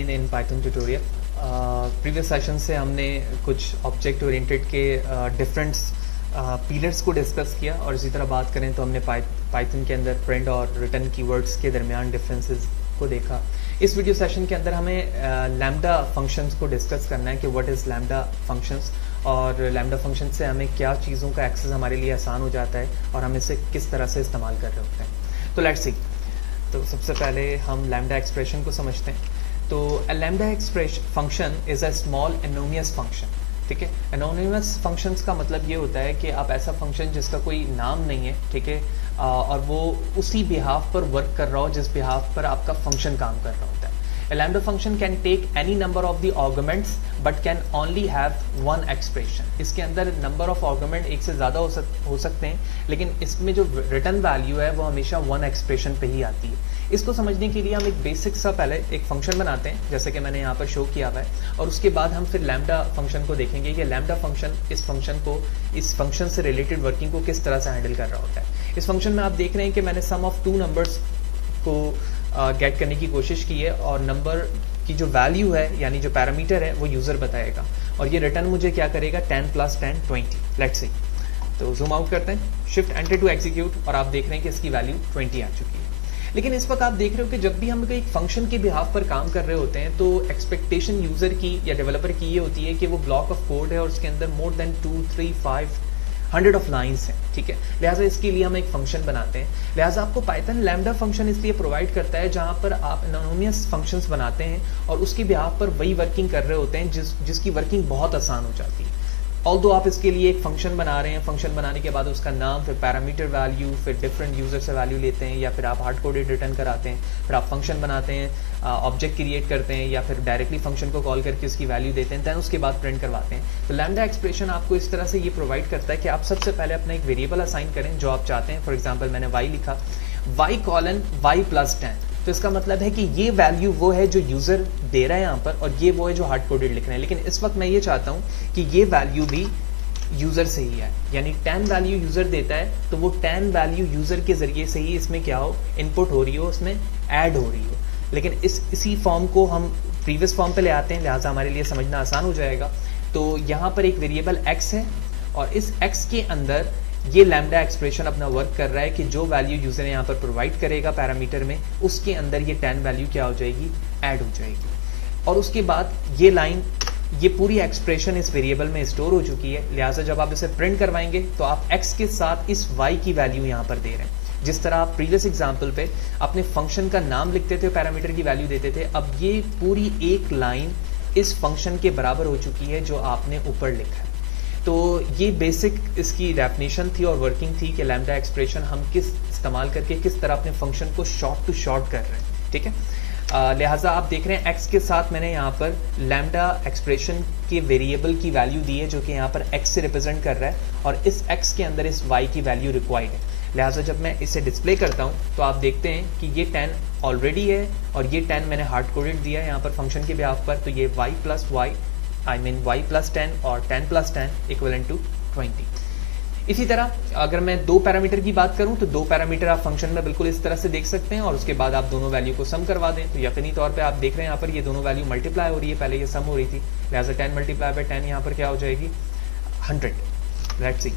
In Python tutorial previous session से हमने कुछ ऑब्जेक्ट ओरिएंटेड के डिफरेंट पिलर्स को डिस्कस किया और इसी तरह बात करें तो हमने पाइथन के अंदर प्रिंट और रिटर्न कीवर्ड्स के दरमियान डिफरेंसेस को देखा। इस वीडियो सेशन के अंदर हमें लैम्डा फंक्शंस को डिस्कस करना है कि व्हाट इज़ लैम्डा फंक्शंस और लैम्डा फंक्शन से हमें क्या चीज़ों का एक्सेस हमारे लिए आसान हो जाता है और हम इसे किस तरह से इस्तेमाल कर रहे होते हैं। तो लेट्स सी। तो सबसे पहले हम लैम्डा एक्सप्रेशन को समझते हैं। तो lambda expression function is a small anonymous function. ठीक है, एनोनिमस फंक्शंस का मतलब ये होता है कि आप ऐसा फंक्शन जिसका कोई नाम नहीं है, ठीक है, और वो उसी बिहाफ पर वर्क कर रहा हो जिस बिहाफ पर आपका फंक्शन काम कर रहा होता है। A lambda function can take any number of the arguments but can only have one expression। इसके अंदर number of argument एक से ज़्यादा हो सकते हैं, लेकिन इसमें जो रिटर्न वैल्यू है वो हमेशा one expression पे ही आती है। इसको समझने के लिए हम एक बेसिक सा पहले एक फंक्शन बनाते हैं जैसे कि मैंने यहाँ पर शो किया हुआ है, और उसके बाद हम फिर लैम्डा फंक्शन को देखेंगे कि लैम्डा फंक्शन इस फंक्शन से रिलेटेड वर्किंग को किस तरह से हैंडल कर रहा होता है। इस फंक्शन में आप देख रहे हैं कि मैंने सम ऑफ टू नंबर्स को गेट करने की कोशिश की है और नंबर की जो वैल्यू है यानी जो पैरामीटर है वो यूज़र बताएगा और ये रिटर्न मुझे क्या करेगा 10 + 10 20। Let's see. तो जूम आउट करते हैं, शिफ्ट एंटर टू एग्जीक्यूट, और आप देख रहे हैं कि इसकी वैल्यू 20 आ चुकी है। लेकिन इस वक्त आप देख रहे हो कि जब भी हम एक फंक्शन के बिहाफ पर काम कर रहे होते हैं तो एक्सपेक्टेशन यूज़र की या डेवलपर की ये होती है कि वो ब्लॉक ऑफ कोड है और उसके अंदर मोर देन 2, 3, 5 100 ऑफ लाइन्स हैं। ठीक है, लिहाजा इसके लिए हम एक फंक्शन बनाते हैं। लिहाजा आपको पाइथन लैम्डा फंक्शन इसलिए प्रोवाइड करता है जहां पर आप एनोनिमस फंक्शंस बनाते हैं और उसके बिहाफ पर वही वर्किंग कर रहे होते हैं जिसकी वर्किंग बहुत आसान हो जाती है। ऑल्दो आप इसके लिए एक फंक्शन बना रहे हैं, फंक्शन बनाने के बाद उसका नाम, फिर पैरामीटर वैल्यू, फिर डिफरेंट यूजर से वैल्यू लेते हैं, या फिर आप हार्ड कोडेड रिटर्न कराते हैं, फिर आप फंक्शन बनाते हैं, ऑब्जेक्ट क्रिएट करते हैं, या फिर डायरेक्टली फंक्शन को कॉल करके उसकी वैल्यू देते हैं, दैन उसके बाद प्रिंट करवाते हैं। तो लैम्डा एक्सप्रेशन आपको इस तरह से ये प्रोवाइड करता है कि आप सबसे पहले अपना एक वेरिएबल असाइन करें जो आप चाहते हैं। फॉर एग्जाम्पल मैंने y लिखा, y:y + 10। तो इसका मतलब है कि ये वैल्यू वो है जो यूज़र दे रहा है यहाँ पर और ये वो है जो हार्ड कोडेड लिख रहे हैं। लेकिन इस वक्त मैं ये चाहता हूँ कि ये वैल्यू भी यूज़र से ही है, यानी 10 वैल्यू यूज़र देता है तो वो 10 वैल्यू यूज़र के ज़रिए से ही इसमें क्या हो, इनपुट हो रही हो, उसमें ऐड हो रही हो। लेकिन इसी फॉर्म को हम प्रीवियस फॉर्म पे ले आते हैं, लिहाजा हमारे लिए समझना आसान हो जाएगा। तो यहाँ पर एक वेरिएबल x है और इस x के अंदर ये लैम्डा एक्सप्रेशन अपना वर्क कर रहा है कि जो वैल्यू यूज़र यहाँ पर प्रोवाइड करेगा पैरामीटर में, उसके अंदर ये 10 वैल्यू क्या हो जाएगी, ऐड हो जाएगी। और उसके बाद ये लाइन, ये पूरी एक्सप्रेशन इस वेरिएबल में स्टोर हो चुकी है। लिहाजा जब आप इसे प्रिंट करवाएंगे तो आप x के साथ इस y की वैल्यू यहाँ पर दे रहे हैं। जिस तरह आप प्रीवियस एग्जांपल पे अपने फंक्शन का नाम लिखते थे, पैरामीटर की वैल्यू देते थे, अब ये पूरी एक लाइन इस फंक्शन के बराबर हो चुकी है जो आपने ऊपर लिखा है। तो ये बेसिक इसकी डेफिनेशन थी और वर्किंग थी कि लैम्डा एक्सप्रेशन हम इस्तेमाल करके किस तरह अपने फंक्शन को शॉर्ट टू शॉर्ट कर रहे हैं। ठीक है, लिहाजा आप देख रहे हैं x के साथ मैंने यहाँ पर लैम्डा एक्सप्रेशन के वेरिएबल की वैल्यू दी है जो कि यहाँ पर x से रिप्रेजेंट कर रहा है और इस x के अंदर इस y की वैल्यू रिक्वायर्ड है। लिहाजा जब मैं इसे डिस्प्ले करता हूँ तो आप देखते हैं कि ये 10 ऑलरेडी है और ये 10 मैंने हार्ड कोडेड दिया है यहाँ पर फंक्शन के बिहाफ पर। तो ये y + 10 और 10 + 10 इक्वलेंट टू 20। इसी तरह अगर मैं दो पैरामीटर की बात करूं तो दो पैरामीटर आप फंक्शन में बिल्कुल इस तरह से देख सकते हैं और उसके बाद आप दोनों वैल्यू को सम करवा दें तो यकीनी तौर पे आप देख रहे हैं यहाँ पर ये दोनों वैल्यू मल्टीप्लाई हो रही है, पहले ये सम हो रही थी। लिहाजा 10 × 10 यहाँ पर क्या हो जाएगी, 100। Let's see.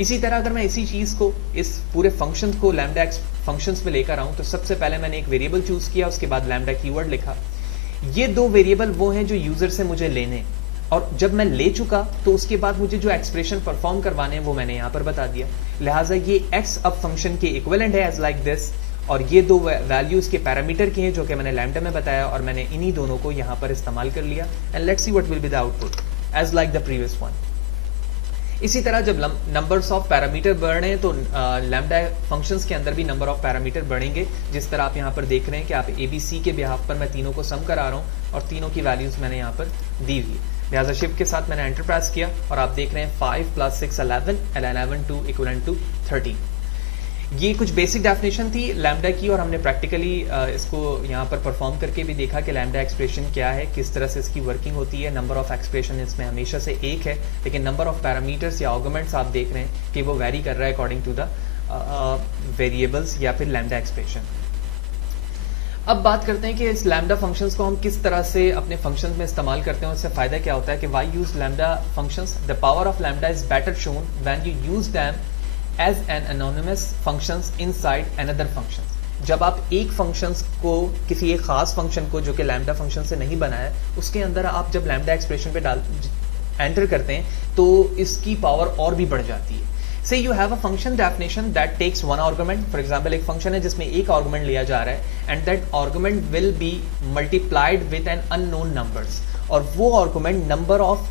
इसी तरह अगर मैं इसी चीज़ को, इस पूरे फंक्शन को लैम्डा फंक्शंस में लेकर आऊँ तो सबसे पहले मैंने एक वेरिएबल चूज़ किया, उसके बाद लैम्डा कीवर्ड लिखा। ये दो वेरिएबल वो हैं जो यूज़र से मुझे लेने, और जब मैं ले चुका तो उसके बाद मुझे जो एक्सप्रेशन परफॉर्म करवाने हैं वो मैंने यहाँ पर बता दिया। लिहाजा ये x अब फंक्शन के इक्विवेलेंट है एज लाइक दिस, और ये दो वैल्यू इसके पैरामीटर के हैं जो कि मैंने लैम्डा में बताया और मैंने इन्हीं दोनों को यहाँ पर इस्तेमाल कर लिया। And let's see what will be the output as like the previous one. इसी तरह जब नंबर्स ऑफ पैरामीटर बढ़ रहे हैं तो लैम्डा फंक्शंस के अंदर भी नंबर ऑफ पैरामीटर बढ़ेंगे। जिस तरह आप यहाँ पर देख रहे हैं कि आप ABC के बिहाफ पर मैं तीनों को सम करा रहा हूँ और तीनों की वैल्यूज मैंने यहाँ पर दी हुई है। लिहाजा शिफ्ट के साथ मैंने एंटर प्रेस किया और आप देख रहे हैं 5 + 6 11 and 11 2 इक्वलेंट टू 13। ये कुछ बेसिक डेफिनेशन थी लैम्डा की और हमने प्रैक्टिकली इसको यहाँ पर परफॉर्म करके भी देखा कि लैम्डा एक्सप्रेशन क्या है, किस तरह से इसकी वर्किंग होती है। नंबर ऑफ एक्सप्रेशन इसमें हमेशा से एक है, लेकिन नंबर ऑफ पैरामीटर्स या आर्गुमेंट्स आप देख रहे हैं कि वो वेरी कर रहा है अकॉर्डिंग टू द वेरिएबल्स या फिर लैम्डा एक्सप्रेशन। अब बात करते हैं कि इस लैम्डा फंक्शंस को हम किस तरह से अपने फंक्शंस में इस्तेमाल करते हैं, उससे फायदा क्या होता है कि why use lambda functions, the power of lambda is better shown when you use them as an anonymous functions inside another functions. जब आप एक फंक्शंस को, किसी एक खास फंक्शन को जो कि लैम्डा फंक्शन से नहीं बना है, उसके अंदर आप जब लैम्डा एक्सप्रेशन पे एंटर करते हैं तो इसकी पावर और भी बढ़ जाती है। Say you have a function definition that takes one argument. For example, एक function है जिसमें एक argument लिया जा रहा है and that argument will be multiplied with an unknown numbers, और वो argument number of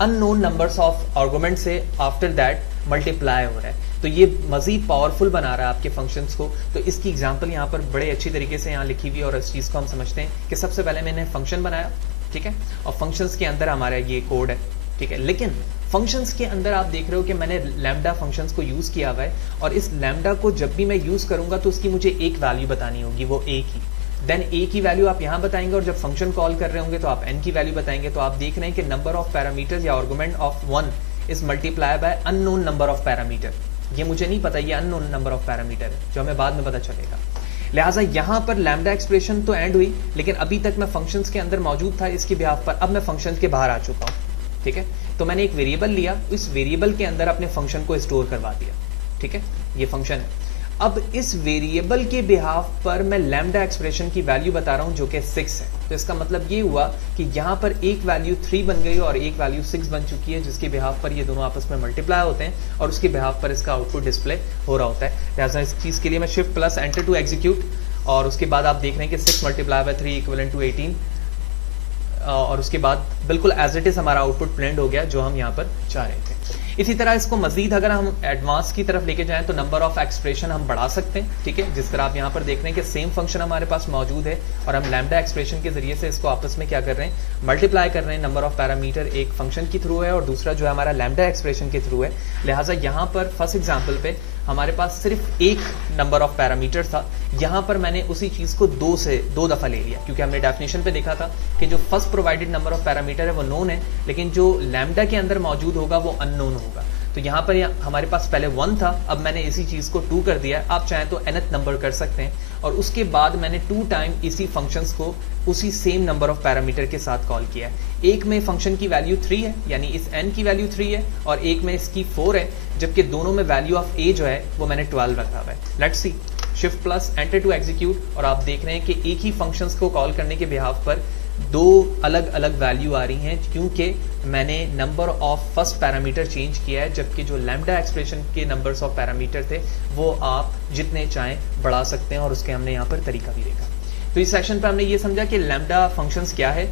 unknown numbers of argument से after that multiply हो रहा है, तो ये मजीद पावरफुल बना रहा है आपके फंक्शंस को। तो इसकी एग्जांपल यहाँ पर बड़े अच्छी तरीके से यहाँ लिखी हुई है और इस चीज़ को हम समझते हैं कि सबसे पहले मैंने फंक्शन बनाया, ठीक है, और फंक्शंस के अंदर हमारा ये कोड है, ठीक है, लेकिन फंक्शंस के अंदर आप देख रहे हो कि मैंने लैम्डा फंक्शंस को यूज किया हुआ है, और इस लैम्डा को जब भी मैं यूज करूंगा तो उसकी मुझे एक वैल्यू बतानी होगी, वो ए की, देन ए की वैल्यू आप यहां बताएंगे, और जब फंक्शन कॉल कर रहे होंगे तो आप एन की वैल्यू बताएंगे। तो आप देख रहे हैं कि नंबर ऑफ पैरामीटर्स या argument of 1 is multiply by unknown number of parameter. ये मुझे नहीं पता, ये अननोन नंबर ऑफ पैरामीटर है जो हमें बाद में पता चलेगा। लिहाजा यहां पर लैम्डा एक्सप्रेशन तो एंड हुई, लेकिन अभी तक मैं फंक्शंस के अंदर मौजूद था इसके बिहाफ पर। अब मैं फंक्शंस के बाहर आ चुका हूं, ठीक है, तो मैंने एक वेरिएबल लिया, इस वेरिएबल के अंदर अपने फंक्शन को स्टोर करवा दिया, ठीक है, ये फंक्शन है। अब इस वेरिएबल के बिहाफ पर मैं लैम्डा एक्सप्रेशन की वैल्यू बता रहा हूं जो कि 6 है। तो इसका मतलब ये हुआ कि यहां पर एक वैल्यू 3 बन गई और एक वैल्यू 6 बन चुकी है, जिसके बिहाफ पर ये दोनों आपस में मल्टीप्लाई होते हैं और उसके बिहाफ पर इसका आउटपुट डिस्प्ले हो रहा होता है। लिहाजा इस चीज के लिए मैं shift plus enter to execute, और उसके बाद आप देख रहे हैं कि 6 मल्टीप्लाई बाय 3 इक्वलेंट टू 18, और उसके बाद बिल्कुल एज इट इज हमारा आउटपुट प्रिंट हो गया जो हम यहाँ पर चाह रहे थे। इसी तरह इसको मजीद अगर हम एडवांस की तरफ लेके जाएं तो नंबर ऑफ एक्सप्रेशन हम बढ़ा सकते हैं, ठीक है, जिस तरह आप यहाँ पर देख रहे हैं कि सेम फंक्शन हमारे पास मौजूद है और हम लैम्डा एक्सप्रेशन के जरिए से इसको आपस में क्या कर रहे हैं, मल्टीप्लाई कर रहे हैं। नंबर ऑफ पैरामीटर एक फंक्शन की थ्रू है और दूसरा जो है हमारा लैम्डा एक्सप्रेशन के थ्रू है। लिहाजा यहाँ पर फर्स्ट एग्जाम्पल पे हमारे पास सिर्फ एक नंबर ऑफ पैरामीटर था, यहाँ पर मैंने उसी चीज को दो दफा ले लिया, क्योंकि हमने डेफिनेशन पे देखा था कि जो first provided number of parameter है वो नोन है, लेकिन जो लैम्डा के अंदर मौजूद होगा वो अननोन होगा। तो यहाँ पर हमारे पास पहले 1 था, अब मैंने इसी चीज को 2 कर दिया। आप चाहें तो nth नंबर कर सकते हैं, और उसके बाद मैंने 2 टाइम इसी फंक्शंस को उसी सेम नंबर ऑफ पैरामीटर के साथ कॉल किया है। एक में फंक्शन की वैल्यू 3 है, यानी इस n की वैल्यू 3 है, और एक में इसकी 4 है, जबकि दोनों में वैल्यू ऑफ a जो है वो मैंने 12 रखा हुआ है। Let's see, shift plus enter to execute, और आप देख रहे हैं कि एक ही फंक्शंस को कॉल करने के बिहाफ पर 2 अलग अलग वैल्यू आ रही हैं, क्योंकि मैंने number of first parameter change किया है, जबकि जो लैम्डा एक्सप्रेशन के नंबर्स ऑफ पैरामीटर थे वो आप जितने चाहें बढ़ा सकते हैं, और उसके हमने यहाँ पर तरीका भी देखा। तो इस सेशन पर हमने ये समझा कि लैम्डा फंक्शंस क्या है,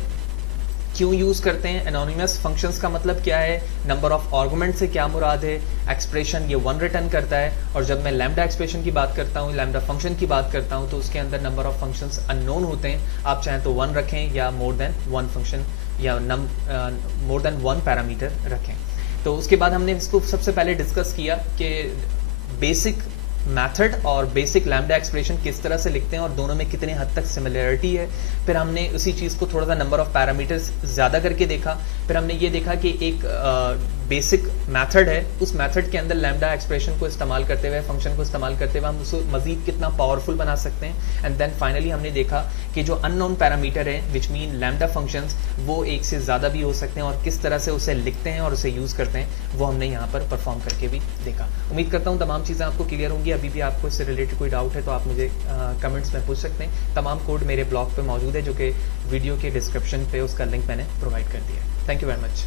क्यों यूज करते हैं, एनोनिमस फंक्शंस का मतलब क्या है, नंबर ऑफ आर्गुमेंट से क्या मुराद है, एक्सप्रेशन ये 1 रिटर्न करता है, और जब मैं लैम्डा एक्सप्रेशन की बात करता हूँ, लैम्डा फंक्शन की बात करता हूँ, तो उसके अंदर नंबर ऑफ फंक्शंस अननोन होते हैं। आप चाहें तो 1 रखें या मोर देन 1 फंक्शन या मोर देन 1 पैरामीटर रखें। तो उसके बाद हमने इसको सबसे पहले डिस्कस किया कि बेसिक मेथड और बेसिक लैम्डा एक्सप्रेशन किस तरह से लिखते हैं और दोनों में कितने हद तक सिमिलरिटी है। फिर हमने उसी चीज़ को थोड़ा सा नंबर ऑफ पैरामीटर्स ज़्यादा करके देखा। फिर हमने ये देखा कि एक बेसिक मेथड है, उस मेथड के अंदर लैम्डा एक्सप्रेशन को इस्तेमाल करते हुए, फंक्शन को इस्तेमाल करते हुए हम उसको मजीद कितना पावरफुल बना सकते हैं। एंड देन फाइनली हमने देखा कि जो अननोन पैरामीटर है विच मीन लैम्डा फंक्शंस, वो एक से ज़्यादा भी हो सकते हैं, और किस तरह से उसे लिखते हैं और उसे यूज़ करते हैं वो हमने यहाँ पर परफॉर्म करके भी देखा। उम्मीद करता हूँ तमाम चीज़ें आपको क्लियर होंगी। अभी भी आपको इससे रिलेटेड कोई डाउट है तो आप मुझे कमेंट्स में पूछ सकते हैं। तमाम कोड मेरे ब्लॉग पे मौजूद है, जो कि वीडियो के डिस्क्रिप्शन पे उसका लिंक मैंने प्रोवाइड कर दिया है। Thank you very much.